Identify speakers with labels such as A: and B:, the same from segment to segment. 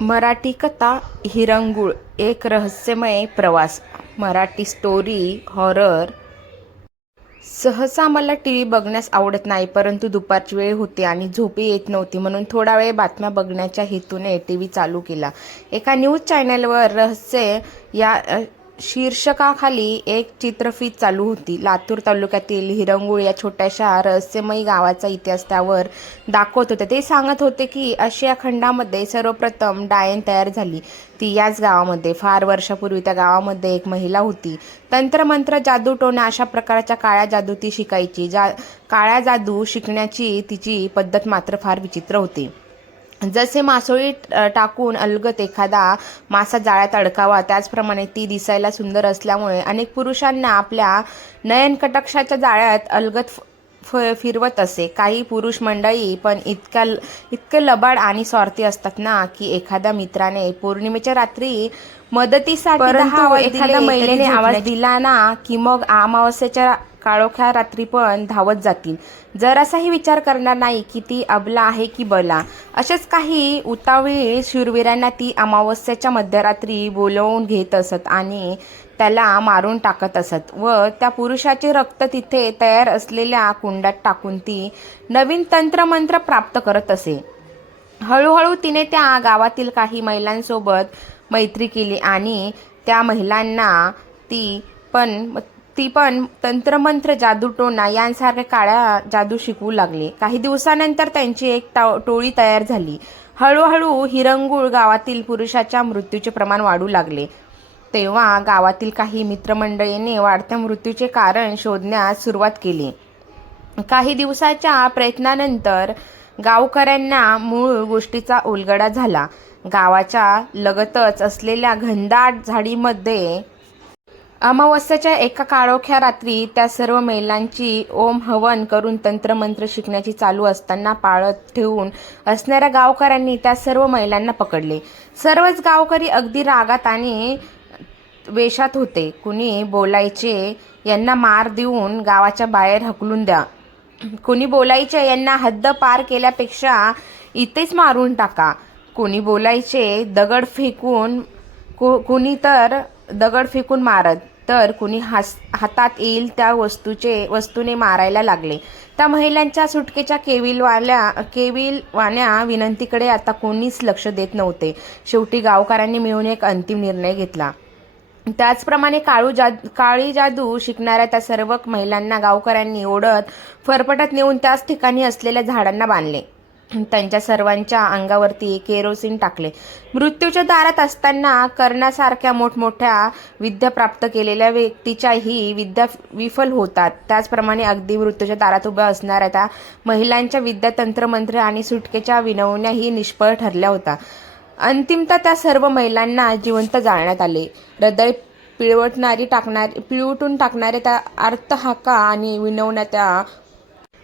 A: मराठी कथा हिरंगुळ एक रहस्यमय प्रवास मराठी स्टोरी हॉरर सहसा मला टी व्ही बघण्यास आवडत नाही परंतु दुपारची वेळ होती आणि झोपी येत नव्हती म्हणून थोडा वेळ बातम्या बघण्याच्या हेतूने टी व्ही चालू केला. एका न्यूज चॅनलवर रहस्य या शीर्षकाखाली एक चित्रफीत चालू होती. लातूर तालुक्यातील हिरंगुळ या छोट्याशा रहस्यमयी गावाचा इतिहास त्यावर दाखवत होते. ते सांगत होते की आशिया खंडामध्ये सर्वप्रथम डायन तयार झाली. ती याच गावामध्ये फार वर्षापूर्वी त्या गावामध्ये एक महिला होती. तंत्रमंत्र जादू टोना अशा प्रकारच्या काळ्या जादू ती शिकायची. जा काळ्या जादू शिकण्याची तिची पद्धत मात्र फार विचित्र होती. जसे मासोळी टाकून अलगत एखादा मासा जाळ्यात अडकावा त्याचप्रमाणे ती दिसायला सुंदर असल्यामुळे अनेक पुरुषांना आपल्या नयनकटाक्षाच्या जाळ्यात अलगत फ- फिरवत असे. काही पुरुष मंडळी पण इतक्या इतके लबाड आणि स्वार्थी असतात ना की एखाद्या मित्राने पौर्णिमेच्या रात्री मदतीसाठी
B: एखाद्या महिलेने आवाज
A: दिला ना की मग अमावस्येच्या काळोख्या रात्री पण धावत जातील. जरासाही विचार करणार नाही की ती अबला आहे की बला. असेच काही उतावळी शूरवीरांना ती अमावस्याच्या मध्यरात्री बोलवून घेत असत आणि त्याला मारून टाकत असत व त्या पुरुषाचे रक्त तिथे तयार असलेल्या कुंडात टाकून ती नवीन तंत्रमंत्र प्राप्त करत असे. हळूहळू तिने त्या गावातील काही महिलांसोबत मैत्री केली आणि त्या महिलांना ती पण ती पण तंत्रमंत्र जादूटोणा यांसारख्या काळ्या जादू शिकवू लागले. काही दिवसानंतर त्यांची एक टा- टोळी तयार झाली. हळूहळू हिरंगुळ गावातील पुरुषाच्या मृत्यूचे प्रमाण वाढू लागले. तेव्हा गावातील काही मित्रमंडळीने वाढत्या मृत्यूचे कारण शोधण्यास सुरुवात केली. काही दिवसाच्या प्रयत्नानंतर गावकऱ्यांना मूळ गोष्टीचा उलगडा झाला. गावाच्या लगतच असलेल्या घनदाट झाडीमध्ये अमावस्याच्या एका काळोख्या रात्री त्या सर्व महिलांची ओम हवन करून तंत्रमंत्र शिकण्याची चालू असताना पाळत ठेवून असणाऱ्या गावकऱ्यांनी त्या सर्व महिलांना पकडले. सर्वच गावकरी अगदी रागात आणि वेशात होते. कुणी बोलायचे यांना मार देऊन गावाच्या बाहेर हकलून द्या. कुणी बोलायचे यांना हद्द पार केल्यापेक्षा इथेच मारून टाका. कुणी बोलायचे दगड फेकून कु कुणी तर दगड फेकून मारत तर कुणी हास हातात येईल त्या वस्तूचे वस्तूने मारायला लागले. त्या महिलांच्या सुटकेच्या केविलवाल्या केविलवाण्या विनंतीकडे आता कोणीच लक्ष देत नव्हते. शेवटी गावकऱ्यांनी मिळून एक अंतिम निर्णय घेतला. त्याचप्रमाणे काळू जादू काळी जादू शिकणाऱ्या त्या सर्व महिलांना गावकऱ्यांनी ओढत फरफटत नेऊन त्याच ठिकाणी असलेल्या झाडांना बांधले. त्यांच्या सर्वांच्या अंगावरती केरोसिन टाकले. मृत्यूच्या दारात असताना कर्णासारख्या मोठमोठ्या विद्या प्राप्त केलेल्या व्यक्तीच्याही विद्या विफल होतात. त्याचप्रमाणे अगदी मृत्यूच्या दारात उभ्या असणाऱ्या त्या महिलांच्या विद्या तंत्रमंत्र आणि सुटकेच्या विनवण्याही निष्फळ ठरल्या होत्या. अंतिमतः त्या सर्व महिलांना जिवंत जाळण्यात आले. हृदय पिळवटणारी टाकणारी पिळवटून टाकणारे त्या अर्थहाका आणि विनवण्या त्या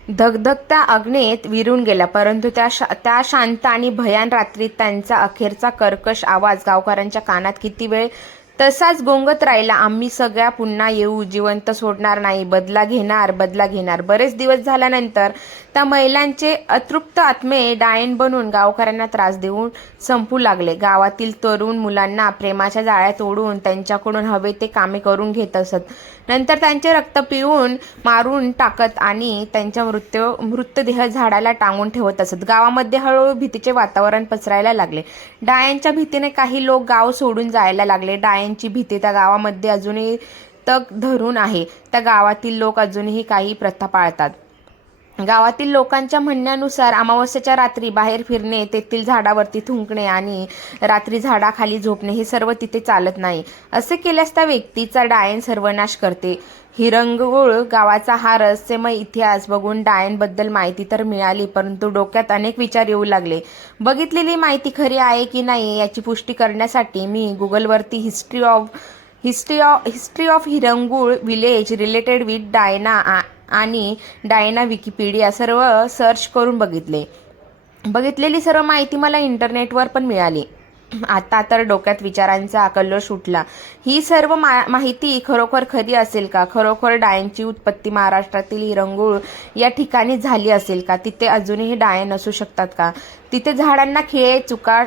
A: धगधगत्या अग्नेत विरून गेला परंतु त्या शा त्या शांत आणि भयान रात्रीत त्यांचा अखेरचा कर्कश आवाज गावकऱ्यांच्या कानात किती वेळ तसाच गोंगत राहिला. आम्ही सगळ्या पुन्हा येऊ. जिवंत सोडणार नाही. बदला घेणार बदला घेणार. बरेच दिवस झाल्यानंतर त्या महिलांचे अतृप्त आत्मे डायन बनून गावकऱ्यांना त्रास देऊन संपू लागले. गावातील तरुण मुलांना प्रेमाच्या जाळ्यात ओढून त्यांच्याकडून हवे ते कामे करून घेत असत. नंतर त्यांचे रक्त पिऊन मारून टाकत आणि त्यांच्या मृत्यू मृतदेह झाडाला टांगून ठेवत असत. गावामध्ये हळूहळू भीतीचे वातावरण पसरायला लागले. डायांच्या भीतीने काही लोक गाव सोडून जायला लागले. डायांची भीती त्या गावामध्ये अजूनही तग धरून आहे. त्या गावातील लोक अजूनही काही प्रथा पाळतात. गावातील लोकांच्या म्हणण्यानुसार अमावस्याच्या रात्री बाहेर फिरणे तेथील झाडावरती थुंकणे आणि रात्री झाडाखाली झोपणे हे सर्व तिथे चालत नाही. असे केल्यास त्या व्यक्तीचा डायन सर्वनाश करते. हिरंगुळ गावाचा हा रहस्यमय इतिहास बघून डायनबद्दल माहिती तर मिळाली परंतु डोक्यात अनेक विचार येऊ लागले. बघितलेली माहिती खरी आहे की नाही याची पुष्टी करण्यासाठी मी गुगलवरती history of history of history of Hirangul village related with Diana आ- आणि डायना विकिपीडिया सर्व सर्च करून बघितले. बघितलेली सर्व माहिती मला इंटरनेटवर पण मिळाली. आता तर डोक्यात विचारांचा आकल्लो सुटला ही सर्व मा माहिती खरोखर खरी असेल का? खरोखर डायांची उत्पत्ती महाराष्ट्रातील हिरंगुळ या ठिकाणी झाली असेल का? तिथे अजूनही डाळे नसू शकतात का? तिथे झाडांना खिळे चुका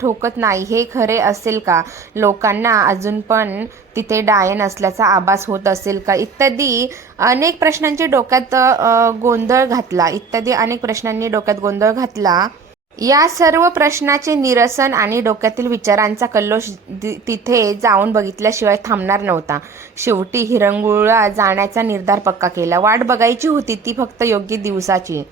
A: ठोकत नाही हे खरे असेल का? लोकांना अजून पण तिथे डाळे नसल्याचा आभास होत असेल का? इत्यादी अनेक प्रश्नांची डोक्यात गोंधळ घातला. इत्यादी अनेक प्रश्नांनी डोक्यात गोंधळ घातला. या सर्व प्रश्नाचे निरसन आणि डोक्यातील विचारांचा कल्लोष दि- तिथे जाऊन बघितल्याशिवाय थांबणार नव्हता. शेवटी हिरंगुळा जाण्याचा निर्धार पक्का केला. वाट बघायची होती ती फक्त योग्य दिवसाची.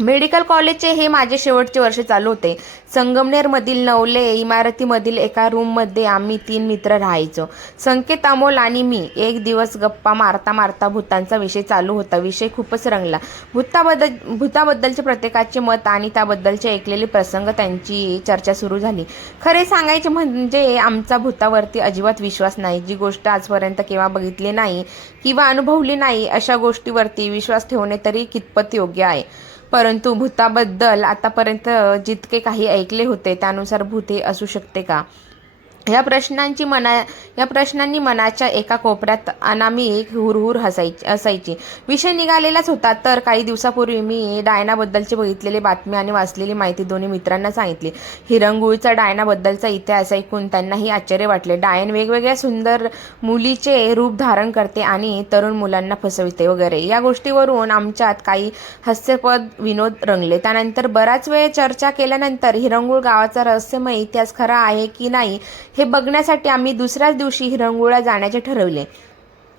A: मेडिकल कॉलेजचे हे माझे शेवटचे वर्ष चालू होते. संगमनेरमधील नवले इमारतीमधील एका रूममध्ये आम्ही तीन मित्र राहायचो. संकेत अमोल आणि मी एक दिवस गप्पा मारता मारता भूतांचा विषय चालू होता. विषय खूपच रंगला. भूताबद्दल भूताबद्दलचे प्रत्येकाचे मत आणि त्याबद्दलचे ऐकलेले प्रसंग त्यांची चर्चा सुरू झाली. खरे सांगायचे म्हणजे आमचा भूतावरती अजिबात विश्वास नाही. जी गोष्ट आजपर्यंत केव्हा बघितली नाही किंवा अनुभवली नाही अशा गोष्टीवरती विश्वास ठेवणे तरी कितपत योग्य आहे? परंतु भूताबद्दल आतापर्यंत जितके काही ऐकले होते त्यानुसार भूत हे असू शकते का? या प्रश्नांची मना या प्रश्नांनी मनाच्या एका कोपऱ्यात अनामिक हुरहुर हसायची असायची. विषय निघालेलाच होता तर काही दिवसापूर्वी मी डायनाबद्दलची बघितलेली बातमी आणि वाचलेली माहिती दोन्ही मित्रांना सांगितली. हिरंगुळचा डायनाबद्दलचा इतिहास ऐकून त्यांनाही आश्चर्य वाटले. डायन वेगवेगळ्या सुंदर मुलीचे रूप धारण करते आणि तरुण मुलांना फसविते वगैरे. या गोष्टीवरून आमच्यात काही हास्यपद विनोद रंगले. त्यानंतर बराच वेळ चर्चा केल्यानंतर हिरंगुळ गावाचा रहस्यमय इतिहास खरा आहे की नाही हे बघण्यासाठी आम्ही दुसऱ्याच दिवशी हिरंगुळा जाण्याचे ठरवले.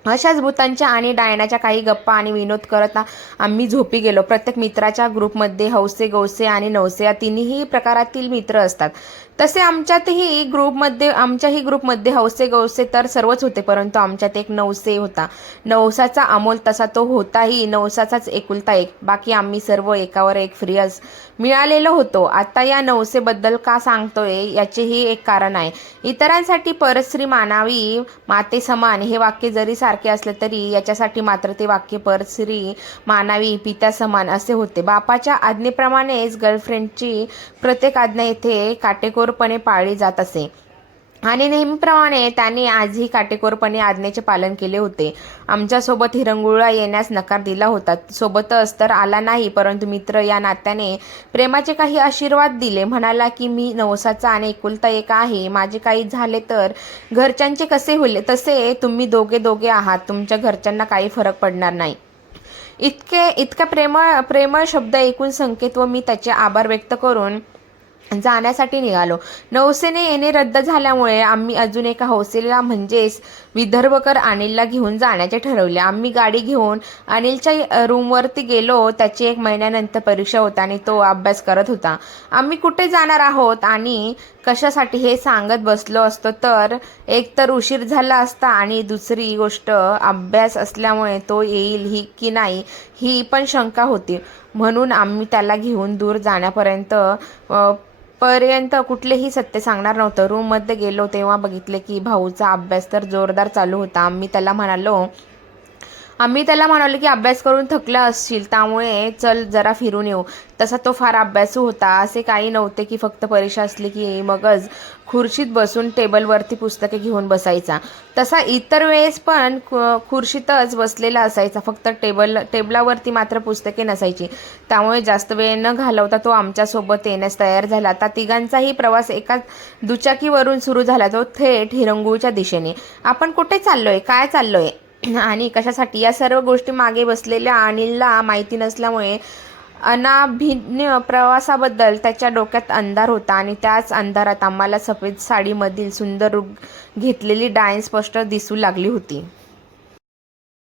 A: अशाच भूतांच्या आणि डायनाच्या काही गप्पा आणि विनोद करत आम्ही झोपी गेलो. प्रत्येक मित्राच्या ग्रुपमध्ये हौसे गौसे आणि नवसे या तिन्ही प्रकारातील मित्र असतात. तसे आमच्यातही ग्रुपमध्ये आमच्याही ग्रुपमध्ये हौसे गौसे तर सर्वच होते परंतु आमच्यात एक नवसे होता. नवसाचा अमोल तसा तो होताही नवसाचाच एकुलता एक. बाकी आम्ही सर्व एकावर एक फ्री अस मिळालेलो होतो. आता या नवसेबद्दल का सांगतोय याचेही एक कारण आहे. इतरांसाठी परश्री मानावी माते समान हे वाक्य जरी सारखे असले तरी याच्यासाठी मात्र ते वाक्य परश्री मानावी पित्या समान असे होते. बापाच्या आज्ञेप्रमाणेच गर्लफ्रेंडची प्रत्येक आज्ञा येथे काटेकोरपणे पाळली जात असे. आणि नेहमीप्रमाणे त्याने आजही काटेकोरपणे आज्ञेचे पालन केले होते. आमच्यासोबत हिरंगुळा येण्यास नकार दिला होता. सोबतच तर आला नाही परंतु मित्र या नात्याने प्रेमाचे काही आशीर्वाद दिले. म्हणाला की मी नवसाचा आणि एकुलता एक आहे. माझे काही झाले तर घरच्यांचे कसे होईल? तसे तुम्ही दोघे दोघे आहात. तुमच्या घरच्यांना काही फरक पडणार नाही. इतके इतका प्रेमळ प्रेमळ शब्द ऐकून संकेत व मी त्याचे आभार व्यक्त करून जाण्यासाठी निघालो. नौसेने येणे रद्द झाल्यामुळे आम्ही अजून एका हौसेला म्हणजेच विदर्भकर अनिलला घेऊन जाण्याचे ठरवले. आम्ही गाडी घेऊन अनिलच्या रूमवरती गेलो. त्याची एक महिन्यानंतर परीक्षा होता आणि तो अभ्यास करत होता. आम्ही कुठे जाणार आहोत आणि कशासाठी हे सांगत बसलो असतो तर एक तर उशीर झाला असता आणि दुसरी गोष्ट अभ्यास असल्यामुळे तो येईल ही की नाही ही पण शंका होती. म्हणून आम्ही त्याला घेऊन दूर जाण्यापर्यंत पर्यंत कुठलेही सत्य सांगणार नव्हतं. रूममध्ये गेलो तेव्हा बघितले की भाऊचा अभ्यास तर जोरदार चालू होता. आम्ही त्याला म्हणालो आम्ही त्याला म्हणालो की अभ्यास करून थकला असशील त्यामुळे चल जरा फिरून येऊ. तसा तो फार अभ्यासू होता. असे काही नव्हते की फक्त परीक्षा असली की मगच खुर्शीत बसून टेबलवरती पुस्तके घेऊन बसायचा. तसा इतर वेळेस पण खुर्शीतच बसलेला असायचा. फक्त टेबल टेबलावरती मात्र पुस्तके नसायची. त्यामुळे जास्त वेळ न घालवता तो आमच्यासोबत येण्यास तयार झाला. आता तिघांचाही प्रवास एका दुचाकीवरून सुरू झाला. तो थेट हिरंगूळच्या दिशेने. आपण कुठे चाललोय? काय चाललोय? आणि कशासाठी या सर्व गोष्टी मागे बसलेल्या अनिलला माहिती नसल्यामुळे अनाभिज्ञ प्रवासाबद्दल त्याच्या डोक्यात अंधार होता आणि त्याच अंधारात आम्हाला सफेद साडीमधील सुंदर रूप घेतलेली डायन स्पष्ट दिसू लागली होती.